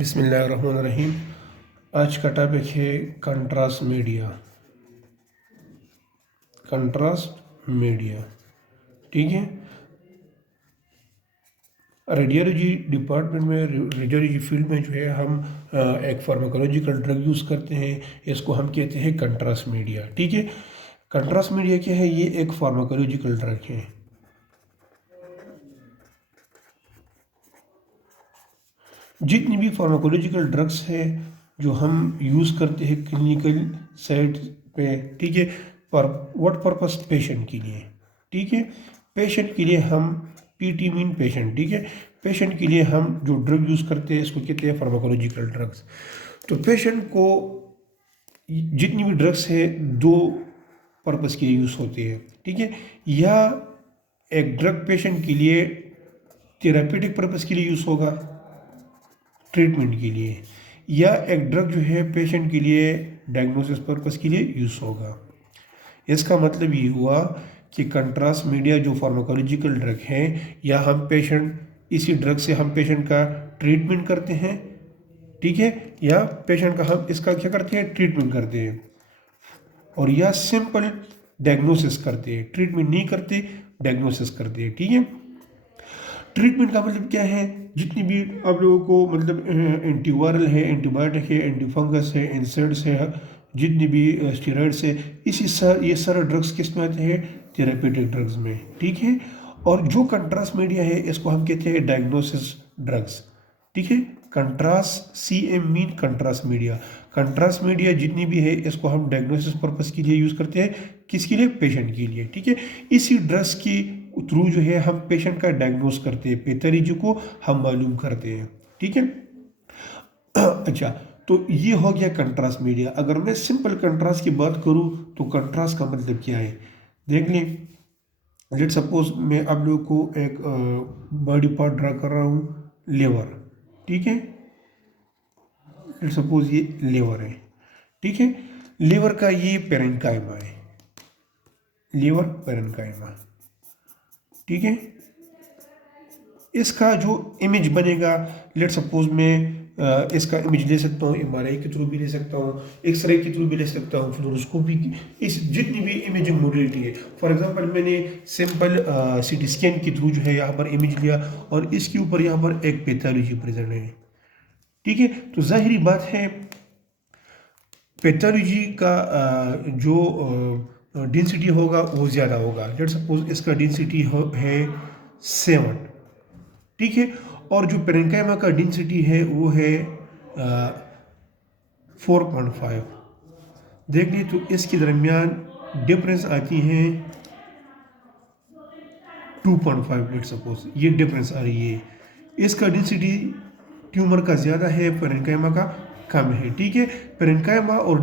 बिस्मिल्लाहिर्रहमानिर्रहीम। आज का टॉपिक है कंट्रास्ट मीडिया। कंट्रास्ट मीडिया, ठीक है। रेडियोलॉजी डिपार्टमेंट में, रेडियोलॉजी फील्ड में जो है हम एक फार्माकोलॉजिकल ड्रग यूज़ करते हैं, इसको हम कहते हैं कंट्रास्ट मीडिया, ठीक है। कंट्रास्ट मीडिया क्या है? ये एक फार्माकोलॉजिकल ड्रग है। जितनी भी फार्माकोलॉजिकल ड्रग्स है जो हम यूज़ करते हैं क्लिनिकल साइड पे, ठीक है, पर व्हाट पर्पस? पेशेंट के लिए, ठीक है। पेशेंट के लिए हम पीटी मीन पेशेंट, ठीक है। पेशेंट के लिए हम जो ड्रग यूज़ करते हैं इसको कहते हैं फार्माकोलॉजिकल ड्रग्स। तो पेशेंट को जितनी भी ड्रग्स है दो पर्पस के लिए यूज़ होती है, ठीक है। या एक ड्रग पेशेंट के लिए थेरापेटिक पर्पस के लिए यूज़ होगा, ट्रीटमेंट के लिए, या एक ड्रग जो है पेशेंट के लिए डायग्नोसिस पर्पस के लिए यूज़ होगा। इसका मतलब ये हुआ कि कंट्रास्ट मीडिया जो फार्माकोलॉजिकल ड्रग है, या हम पेशेंट इसी ड्रग से हम पेशेंट का ट्रीटमेंट करते हैं, ठीक है, या पेशेंट का हम इसका क्या करते हैं? ट्रीटमेंट करते हैं। और या सिंपल डायग्नोसिस करते हैं, ट्रीटमेंट नहीं करते, डायग्नोसिस करते हैं, ठीक है। ट्रीटमेंट का मतलब क्या है? जितनी भी आप लोगों को मतलब एंटीवायरल है, एंटीबायोटिक है, एंटीफंगस है, इंसेक्ट्स है, जितनी भी स्टेरॉइड्स है, ये सारे ड्रग्स किस में आते हैं? थेरापेटिक ड्रग्स में, ठीक है। और जो कंट्रास्ट मीडिया है इसको हम कहते हैं डायग्नोसिस ड्रग्स, ठीक है। Contrast CM mean contrast media. Contrast media जितनी भी है इसको हम डायग्नोसिस पर्पस के लिए यूज़ करते हैं। किसके लिए? पेशेंट के लिए, ठीक है। इसी ड्रग्स की थ्रू जो है हम पेशेंट का डायग्नोस करते हैं, पैथोलॉजी को हम मालूम करते हैं, ठीक है। अच्छा, तो ये हो गया कंट्रास्ट मीडिया। अगर मैं सिंपल कंट्रास्ट की बात करूं तो कंट्रास्ट का मतलब क्या है देख लें। लेट सपोज मैं आप लोगों को एक बॉडी पार्ट ड्रा कर रहा हूँ, लेवर, ठीक है। लेट सपोज ये लेवर है, ठीक है। लेवर का ये पेरेन्काइमा है, लेवर पेरेन्काइमा, ठीक है। इसका जो इमेज बनेगा, लेट सपोज मैं इसका इमेज ले सकता हूँ, MRI के थ्रू भी ले सकता हूँ, एक्सरे के थ्रू भी ले सकता हूँ, फ्लोरोस्कोपी की, इस जितनी भी इमेजिंग मोडिलिटी है। फॉर एग्जांपल मैंने सिंपल CT स्कैन के थ्रू जो है यहाँ पर इमेज लिया और इसके ऊपर यहाँ पर एक पैथोलॉजी प्रेजेंट है, ठीक है। तो जाहिरी बात है पैथोलॉजी का जो डेंसिटी होगा वो ज़्यादा होगा। लेट सपोज इसका डेंसिटी है 7, ठीक है। और जो पेरेन्काइमा का डेंसिटी है वो है 4.5। देख ली तो इसके दरमियान डिफरेंस आती है 2.5। लेट सपोज ये डिफरेंस आ रही है, इसका डेंसिटी ट्यूमर का ज़्यादा है, पेरेन्काइमा का कम है, ठीक है। पेरेन्काइमा और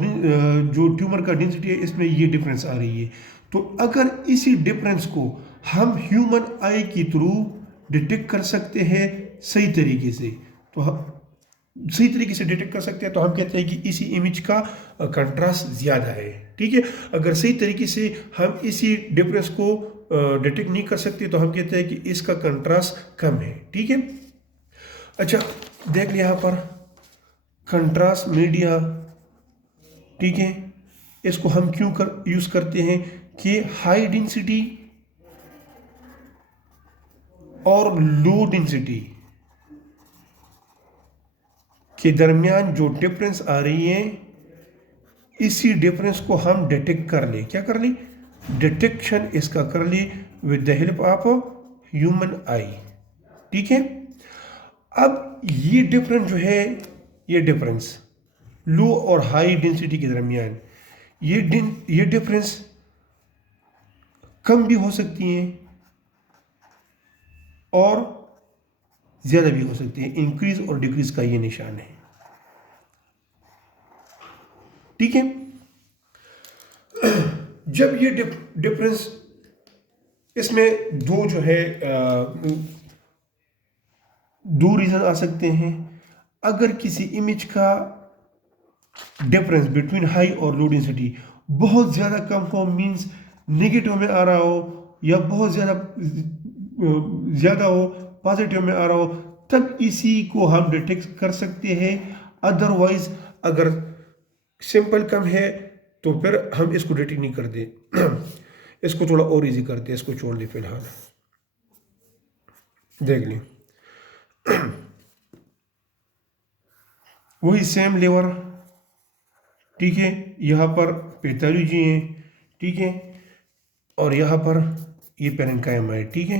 जो ट्यूमर का डेंसिटी है इसमें ये डिफरेंस आ रही है। तो अगर इसी डिफरेंस को हम ह्यूमन आई के थ्रू डिटेक्ट कर सकते हैं सही तरीके से, तो सही तरीके से डिटेक्ट कर सकते हैं तो हम कहते हैं कि इसी इमेज का कंट्रास्ट ज़्यादा है, ठीक है। अगर सही तरीके से हम इसी डिफरेंस को डिटेक्ट नहीं कर सकते तो हम कहते हैं कि इसका कंट्रास्ट कम है, ठीक है। अच्छा, देख लिया यहाँ पर कंट्रास्ट मीडिया, ठीक है। इसको हम क्यों यूज़ करते हैं कि हाई डेंसिटी और लो डेंसिटी के दरमियान जो डिफरेंस आ रही है, इसी डिफरेंस को हम डिटेक्ट कर ले, क्या कर ली? डिटेक्शन इसका कर ली with the help of human eye, ठीक है। अब ये डिफरेंस जो है, ये डिफरेंस लो और हाई डेंसिटी के दरमियान, ये डिफरेंस कम भी हो सकती है और ज़्यादा भी हो सकती है। इंक्रीज और डिक्रीज का ये निशान है, ठीक है। जब ये डिफरेंस, इसमें दो जो है दो रीज़न आ सकते हैं। अगर किसी इमेज का डिफरेंस बिटवीन हाई और लो डेंसिटी बहुत ज़्यादा कम हो, मींस नेगेटिव में आ रहा हो, या बहुत ज़्यादा हो, पॉजिटिव में आ रहा हो, तब इसी को हम डिटेक्ट कर सकते हैं। अदरवाइज अगर सिंपल कम है तो फिर हम इसको डिटेक्ट नहीं करते। इसको थोड़ा और इजी करते हैं, इसको छोड़ दें फिलहाल। देख लें वही सेम लेवर, ठीक है, यहाँ पर पैथोलॉजी है, ठीक है, और यहाँ पर ये पेरेन्काइमा है, ठीक है।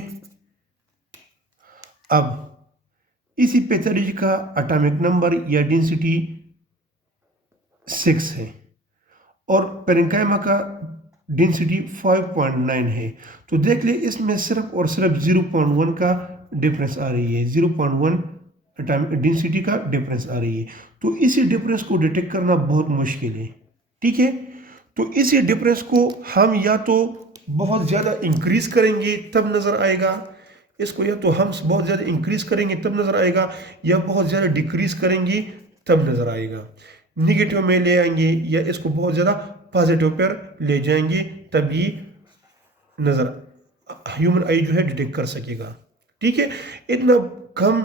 अब इसी पैथोलॉजी का एटॉमिक नंबर या डेंसिटी 6 है और पेरेन्काइमा का डेंसिटी 5.9 है। तो देख ले इसमें सिर्फ और सिर्फ 0.1 का डिफरेंस आ रही है, 0.1 एटॉमिक डेंसिटी का डिफरेंस आ रही है। तो इसी डिफरेंस को डिटेक्ट करना बहुत मुश्किल है, ठीक है। तो इसी डिफरेंस को हम या तो बहुत ज़्यादा इंक्रीज करेंगे तब नज़र आएगा इसको, या तो हम बहुत ज़्यादा इंक्रीज करेंगे तब नज़र आएगा, या बहुत ज़्यादा डिक्रीज करेंगे तब नज़र आएगा। निगेटिव में ले आएंगे या इसको बहुत ज़्यादा पॉजिटिव पर ले जाएंगे तब ये नज़र ह्यूमन आई जो है डिटेक्ट कर सकेगा, ठीक है। इतना कम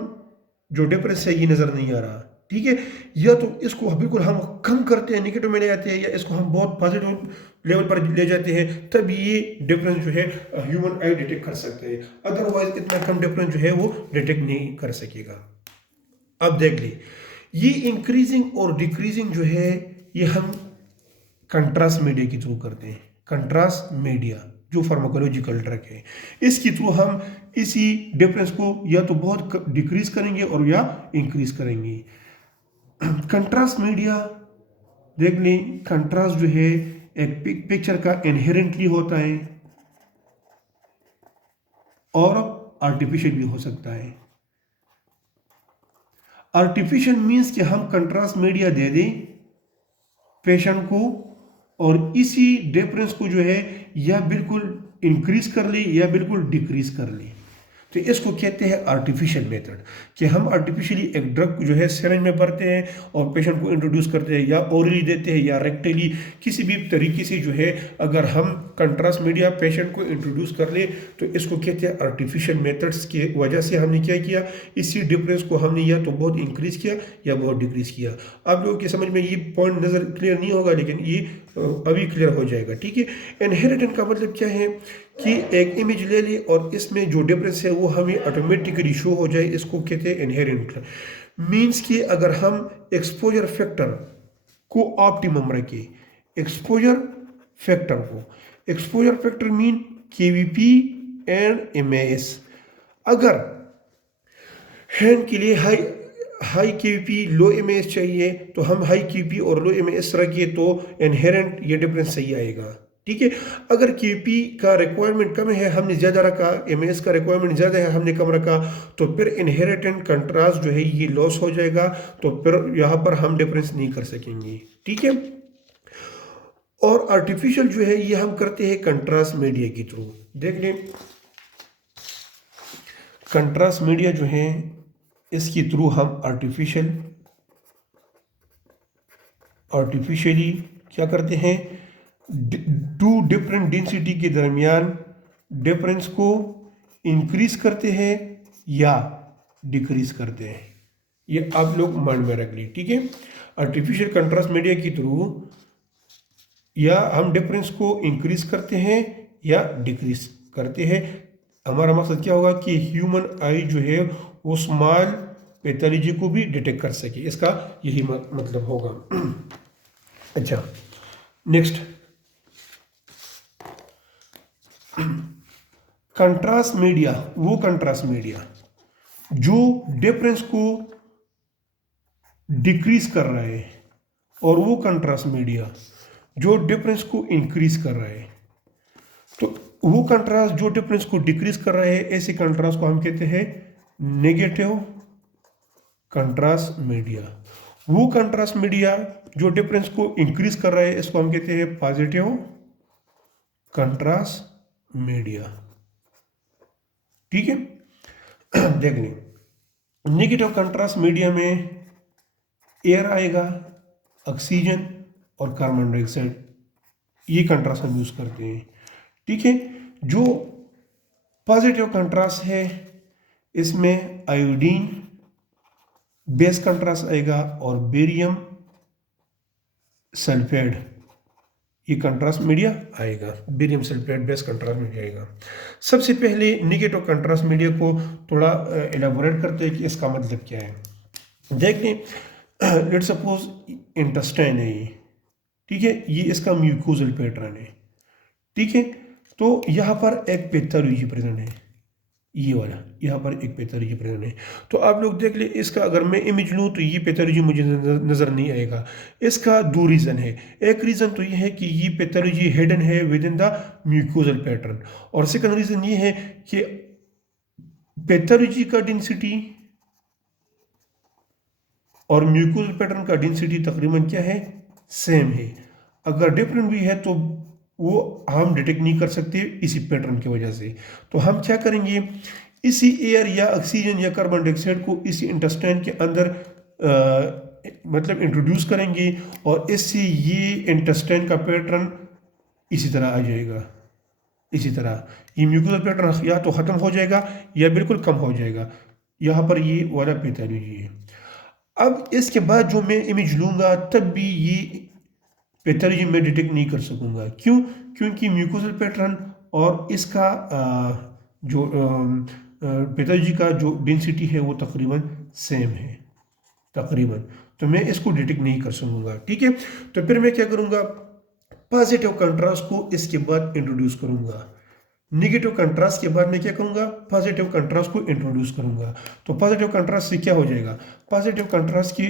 जो डिफरेंस है ये नज़र नहीं आ रहा, ठीक है। या तो इसको बिल्कुल हम कम करते हैं, निगेटिव में ले आते हैं, या इसको हम बहुत पॉजिटिव लेवल पर ले जाते हैं, तब ये डिफरेंस जो है ह्यूमन आई डिटेक्ट कर सकते हैं। अदरवाइज इतना कम डिफरेंस जो है वो डिटेक्ट नहीं कर सकेगा। अब देख ले ये इंक्रीजिंग और डिक्रीजिंग जो है ये हम कंट्रास्ट मीडिया के थ्रू करते हैं। कंट्रास्ट मीडिया जो फार्माकोलॉजिकल ड्रग है, इसके थ्रू हम इसी डिफरेंस को या तो बहुत डिक्रीज करेंगे और या इंक्रीज करेंगे। कंट्रास्ट मीडिया देख लें, कंट्रास्ट जो है एक पिक्चर का इनहेरेंटली होता है और आर्टिफिशियल भी हो सकता है। आर्टिफिशियल मीन्स कि हम कंट्रास्ट मीडिया दे दें पेशेंट को और इसी डिफरेंस को जो है या बिल्कुल इंक्रीज कर ले या बिल्कुल डिक्रीज कर ले, तो इसको कहते हैं आर्टिफिशियल मेथड, कि हम आर्टिफिशियली एक ड्रग जो है सिरिंज में भरते हैं और पेशेंट को इंट्रोड्यूस करते हैं, या ओरली देते हैं या रेक्टली, किसी भी तरीके से जो है अगर हम कंट्रास्ट मीडिया पेशेंट को इंट्रोड्यूस कर ले तो इसको कहते हैं आर्टिफिशियल मेथड्स की वजह से हमने क्या किया, इसी डिफरेंस को हमने या तो बहुत इंक्रीज किया या बहुत डिक्रीज किया। आप लोगों की समझ में ये पॉइंट नज़र क्लियर नहीं होगा, लेकिन ये अभी क्लियर हो जाएगा, ठीक है। इनहेरिटेंस का मतलब क्या है कि एक इमेज ले ली और इसमें जो डिफरेंस है वो हमें ऑटोमेटिकली शो हो जाए, इसको कहते हैं इनहेरेंट। मीन्स कि अगर हम एक्सपोजर फैक्टर को ऑप्टिमम रखें, exposure factor mean KVP and MAS, अगर हैंड के लिए हाई केवीपी लो एमएएस चाहिए तो हम हाई केवीपी और लो एमएएस रखिए तो इनहेरेंट ये डिफरेंस सही आएगा, ठीक है। अगर केपी का रिक्वायरमेंट कम है हमने ज़्यादा रखा, एमएस का रिक्वायरमेंट ज़्यादा है हमने कम रखा, तो फिर इनहेरिटेंट कंट्रास्ट जो है ये लॉस हो जाएगा, तो फिर यहाँ पर हम डिफरेंस नहीं कर सकेंगे, ठीक है। और आर्टिफिशियल जो है ये हम करते हैं कंट्रास्ट मीडिया के थ्रू। देख लें कंट्रास्ट मीडिया जो है इसके थ्रू हम आर्टिफिशियली क्या करते हैं, टू डिफरेंट डेंसिटी के दरमियान डिफरेंस को इंक्रीज करते हैं या डिक्रीज करते हैं। ये आप लोग माइंड में रख ली, ठीक है। आर्टिफिशियल कंट्रास्ट मीडिया के थ्रू या हम डिफरेंस को इंक्रीज करते हैं या डिक्रीज करते हैं। हमारा मकसद क्या होगा कि ह्यूमन आई जो है वो स्मॉल पैथोलॉजी को भी डिटेक्ट कर सके, इसका यही मतलब होगा। अच्छा, नेक्स्ट कंट्रास्ट मीडिया, वो कंट्रास्ट मीडिया जो डिफरेंस को डिक्रीज कर रहा है और वो कंट्रास्ट मीडिया जो डिफरेंस को इंक्रीज कर रहा है। तो वो कंट्रास्ट जो डिफरेंस को डिक्रीज कर रहा है, ऐसे कंट्रास्ट को हम कहते हैं नेगेटिव कंट्रास्ट मीडिया। वो कंट्रास्ट मीडिया जो डिफरेंस को इंक्रीज कर रहा है, इसको हम कहते हैं पॉजिटिव कंट्रास्ट मीडिया, ठीक है। देख लें नेगेटिव कंट्रास्ट मीडिया में एयर आएगा, ऑक्सीजन और कार्बन डाइऑक्साइड, ये कंट्रास्ट हम यूज करते हैं, ठीक है। जो पॉजिटिव कंट्रास्ट है इसमें आयोडीन बेस कंट्रास्ट आएगा और बेरियम सल्फेट ये कंट्रास्ट मीडिया आएगा। Barium sulphate base contrast media आएगा। सबसे पहले निगेटिव कंट्रास्ट मीडिया को थोड़ा एलाबोरेट करते हैं कि इसका मतलब क्या है। देखिए लेट सपोज इंटेस्टाइन है ये, ठीक है, ये इसका म्यूकोजल पैटर्न है, ठीक है। तो यहाँ पर एक पैथोलॉजी प्रेजेंट है, ये वाला यहाँ पर एक पैथोलॉजी प्रेजेंट है। तो आप लोग देख ले, इसका अगर मैं इमेज लूँ तो ये पैथोलॉजी मुझे नज़र नहीं आएगा। इसका दो रीज़न है। एक रीज़न तो ये है कि ये पैथोलॉजी हिडन है with in the mucosal pattern, और सेकंड रीज़न ये है कि पैथोलॉजी का डेंसिटी और म्यूकोजल पैटर्न का डेंसिटी तकरीबन क्या है, सेम है। अगर डिफरेंट भी है तो वो हम डिटेक्ट नहीं कर सकते इसी पैटर्न की वजह से। तो हम क्या करेंगे, इसी एयर या ऑक्सीजन या कार्बन डाइऑक्साइड को इसी इंटेस्टाइन के अंदर मतलब इंट्रोड्यूस करेंगे, और इससे ये इंटेस्टाइन का पैटर्न इसी तरह आ जाएगा। इसी तरह ये म्यूकोजल पैटर्न या तो ख़त्म हो जाएगा या बिल्कुल कम हो जाएगा। यहाँ पर ये वाला पैथोलॉजी है। अब इसके बाद जो मैं इमेज लूँगा तब भी ये पैथोलॉजी में डिटेक्ट नहीं कर सकूँगा। क्यों? क्योंकि म्यूकोजल पैटर्न और इसका जो पैथोलॉजी का जो डेंसिटी है वो तकरीबन सेम है तकरीबन, तो मैं इसको डिटेक्ट नहीं कर सकूँगा, ठीक है। तो फिर मैं क्या करूँगा, पॉजिटिव कंट्रास्ट को इसके बाद इंट्रोड्यूस करूँगा। निगेटिव कंट्रास्ट के बाद मैं क्या करूँगा, पॉजिटिव कंट्रास्ट को इंट्रोड्यूस करूँगा। तो पॉजिटिव कंट्रास्ट से क्या हो जाएगा, पॉजिटिव कंट्रास्ट की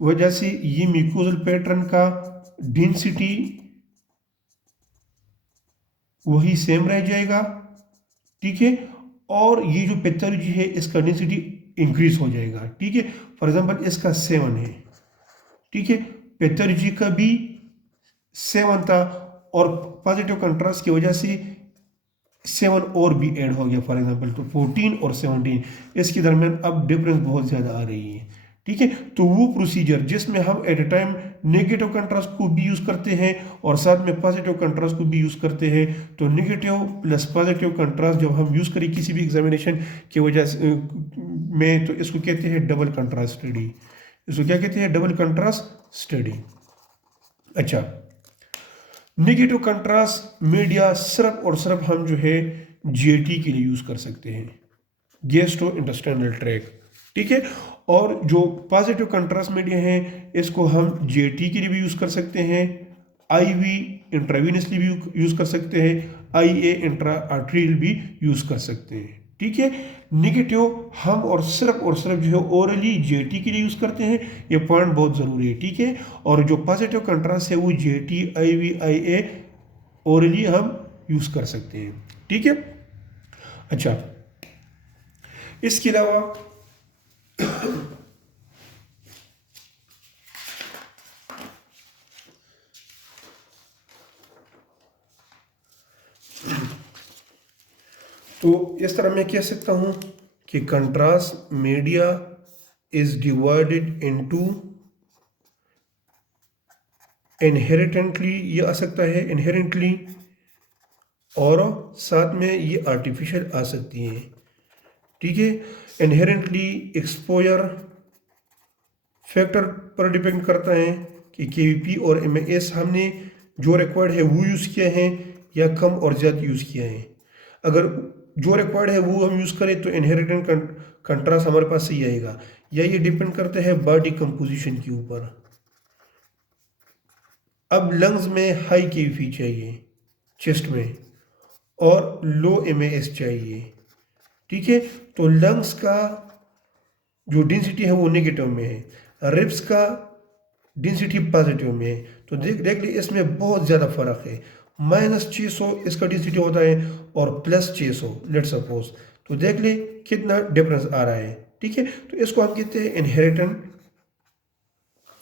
वजह से ये म्यूकोजल पैटर्न का डेंसिटी वही सेम रह जाएगा, ठीक है। और ये जो पैथोलॉजी है इसका डेंसिटी इंक्रीज हो जाएगा, ठीक है। फॉर एग्जांपल इसका 7 है, ठीक है, पैथोलॉजी का भी 7 था, और पॉजिटिव कंट्रास्ट की वजह से 7 और भी ऐड हो गया। फॉर एग्जांपल तो 14 और 17 इसके दरमियान अब डिफरेंस बहुत ज़्यादा आ रही है, ठीक है। तो वो प्रोसीजर जिसमें हम at a time negative contrast को भी यूज़ करते हैं और साथ में पॉजिटिव कंट्रास्ट को भी यूज़ करते हैं, तो नेगेटिव प्लस पॉजिटिव कंट्रास्ट जब हम यूज़ करें किसी भी एग्जामिनेशन की वजह से में, तो इसको कहते हैं डबल कंट्रास्ट स्टडी। इसको क्या कहते हैं, डबल कंट्रास्ट स्टडी। अच्छा, नेगेटिव कंट्रास्ट मीडिया सिर्फ और सिर्फ हम जो है जीएटी के लिए यूज़ कर सकते हैं, गैस्ट्रो इंटेस्टाइनल ट्रैक्ट, ठीक है। और जो पॉजिटिव कंट्रास्ट मीडिया है इसको हम जीएटी के लिए भी यूज़ कर सकते हैं, आईवी इंट्रावीनसली भी यूज़ कर सकते हैं, आईए इंट्रा आर्टरियल भी यूज़ कर सकते हैं, ठीक है। निगेटिव हम और सिर्फ जो है ओरली जीएटी के लिए यूज़ करते हैं, ये पॉइंट बहुत ज़रूरी है, ठीक है। और जो पॉजिटिव कंट्रास्ट है वो जीएटी, आईवी, आईए ओरली हम यूज़ कर सकते हैं, ठीक है। अच्छा, इसके अलावा तो इस तरह मैं कह सकता हूं कि contrast media is divided into inherently, ये आ सकता है इनहेरेंटली, और साथ में ये आर्टिफिशियल आ सकती हैं, ठीक है। इनहेरेंटली एक्सपोजर फैक्टर पर डिपेंड करता है कि केवीपी और एमएस हमने जो रिक्वायर्ड है वो यूज़ किया है या कम और ज़्यादा यूज़ किया है। अगर जो रिक्वायर्ड है वो हम यूज़ करें तो इनहेरिटेंट कंट्रास्ट हमारे पास सही आएगा, या ये डिपेंड करता है बॉडी कंपोजिशन के ऊपर। अब लंग्स में हाई केवीपी चाहिए चेस्ट में और लो एमएस चाहिए, ठीक है। तो लंग्स का जो डेंसिटी है वो नेगेटिव में है, रिब्स का डेंसिटी पॉजिटिव में है। तो देख ली इसमें बहुत ज़्यादा फर्क है, -600 इसका डेंसिटी होता है और +600 लेट सपोज, तो देख ले कितना डिफरेंस आ रहा है, ठीक है। तो इसको हम कहते हैं इनहेरिटेंट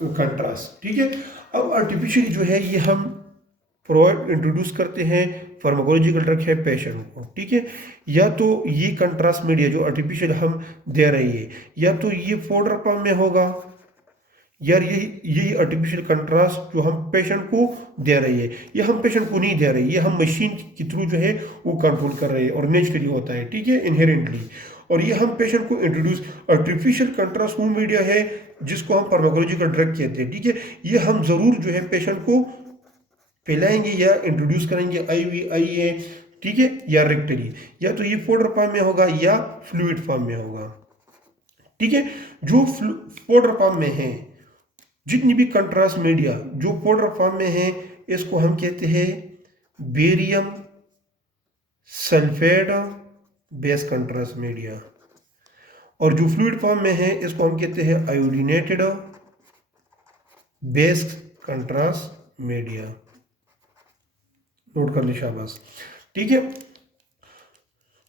कंट्रास्ट, ठीक है। अब आर्टिफिशियल जो है ये हम प्रोवाइड इंट्रोड्यूस करते हैं फार्माकोलॉजिकल ड्रग है पेशेंट को, ठीक है। या तो ये कंट्रास्ट मीडिया जो आर्टिफिशियल हम दे रही है, या तो ये पाउडर फॉर्म में होगा, यार यही आर्टिफिशियल कंट्रास्ट जो हम पेशेंट को दे रही है, ये हम पेशेंट को नहीं दे रही है, ये हम मशीन के थ्रू जो है वो कंट्रोल कर रहे हैं और नेचुरली होता है, ठीक है, इनहेरेंटली। और ये हम पेशेंट को इंट्रोड्यूस, आर्टिफिशियल कंट्रास्ट वो मीडिया है जिसको हम फार्माकोलॉजिकल ड्रग कहते हैं, ठीक है। ये हम ज़रूर जो है पेशेंट को पिलाएंगे या इंट्रोड्यूस करेंगे IVIA, ठीक है, या रेक्टली, या तो ये पाउडर फॉर्म में होगा या फ्लूइड फॉर्म में होगा, ठीक है। जो पाउडर फॉर्म में है, जितनी भी कंट्रास्ट मीडिया जो पाउडर फॉर्म में है, इसको हम कहते हैं barium sulphate base contrast media, और जो फ्लूइड फॉर्म में है इसको हम कहते हैं iodinated base contrast media. Note कर ली शाबाश, ठीक है।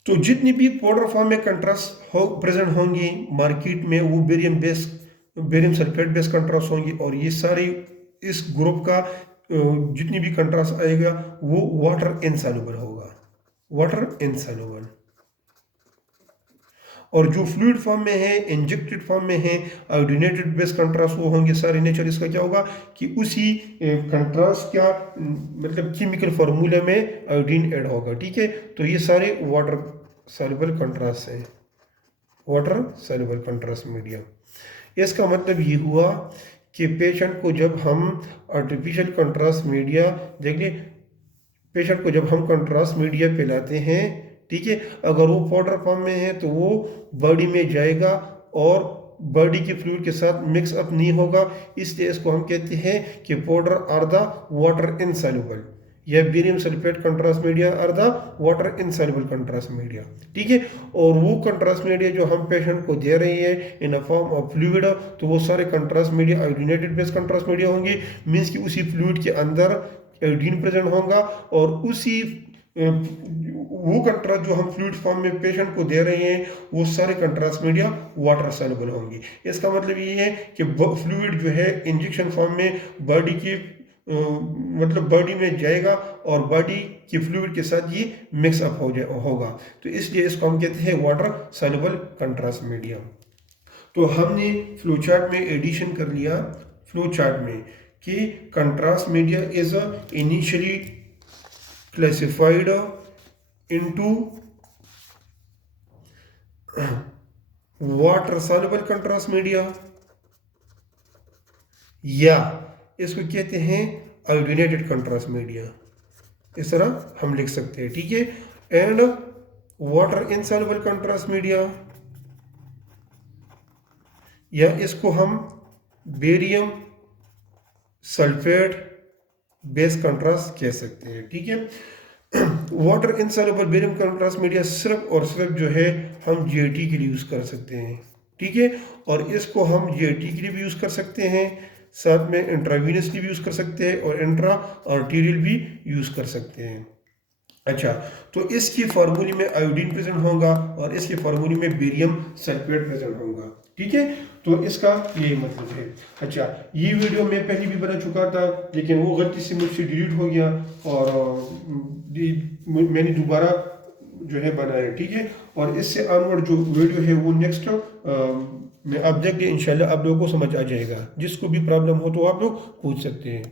तो जितनी भी पाउडर फॉर्म में कंट्रास्ट हो प्रेजेंट होंगी मार्केट में, वो बेरियम सल्फेट बेस कंट्रास्ट होंगी, और ये सारी इस ग्रुप का जितनी भी कंट्रास्ट आएगा वो वाटर इनसॉल्युबल होगा, वाटर इनसॉल्युबल। और जो फ्लूइड फॉर्म में है, इंजेक्टेड फॉर्म में है, आयोडीनेटेड बेस कंट्रास्ट वो होंगे सारे। नेचर इसका क्या होगा कि उसी कंट्रास्ट क्या मतलब केमिकल फार्मूला में आयोडीन ऐड होगा, ठीक है। तो ये सारे वाटर सॉल्युबल कंट्रास्ट हैं, वाटर सॉल्युबल कंट्रास्ट मीडिया। इसका मतलब ये हुआ कि पेशेंट को जब हम आर्टिफिशियल कंट्रास्ट मीडिया, देखिए पेशेंट को जब हम कंट्रास्ट मीडिया पिलाते हैं, ठीक है, अगर वो पाउडर फॉर्म में है तो वो बॉडी में जाएगा और बॉडी के फ्लूइड के साथ मिक्स अप नहीं होगा, इसलिए इसको हम कहते हैं कि powder are the water insoluble, या barium sulphate contrast media are the water insoluble contrast media, ठीक है। और वो कंट्रास्ट मीडिया जो हम पेशेंट को दे रही है इन अ फॉर्म ऑफ फ्लूइड, तो वो सारे contrast media iodinated base contrast media होंगे, मीन्स कि उसी फ्लूइड के अंदर आयोडीन प्रेजेंट होगा, और उसी वो कंट्रास्ट जो हम फ्लूइड फॉर्म में पेशेंट को दे रहे हैं वो सारे कंट्रास्ट मीडिया वाटर सॉल्युबल होंगे। इसका मतलब ये है कि फ्लूइड जो है इंजेक्शन फॉर्म में बॉडी की मतलब बॉडी में जाएगा और बॉडी के फ्लूइड के साथ ये मिक्स अप होगा, तो इसलिए इसको हम कहते हैं वाटर सॉल्युबल कंट्रास्ट मीडिया। तो हमने फ्लो चार्ट में एडिशन कर लिया, फ्लो चार्ट में, कि contrast media is initially classified into water soluble contrast media, या इसको कहते हैं आयोडीनेटेड कंट्रास्ट मीडिया, इस तरह हम लिख सकते हैं, ठीक है। And water insoluble contrast media, या इसको हम बेरियम सल्फेट बेस कंट्रास्ट कह सकते हैं, ठीक है। Water insoluble barium contrast media सिर्फ और सिर्फ जो है हम GIT के लिए यूज़ कर सकते हैं, ठीक है। और इसको हम GIT के लिए भी यूज़ कर सकते हैं, साथ में इंट्रावीनसली भी यूज़ कर सकते हैं, और इंट्रा आर्टीरियल भी यूज़ कर सकते हैं। अच्छा, तो इसकी फार्मूले में आयोडीन प्रेजेंट होगा और इसकी फार्मूले में बेरियम सल्फेट प्रेजेंट होगा, ठीक है। तो इसका यही मतलब है। अच्छा, ये वीडियो मैं पहले भी बना चुका था, लेकिन वो गलती से मुझसे डिलीट हो गया और मैंने दोबारा जो है बनाया, ठीक है। और इससे ऑनवर्ड जो वीडियो है वो नेक्स्ट में आप देखिए, इंशाल्लाह आप लोगों को समझ आ जाएगा। जिसको भी प्रॉब्लम हो तो आप लोग पूछ सकते हैं।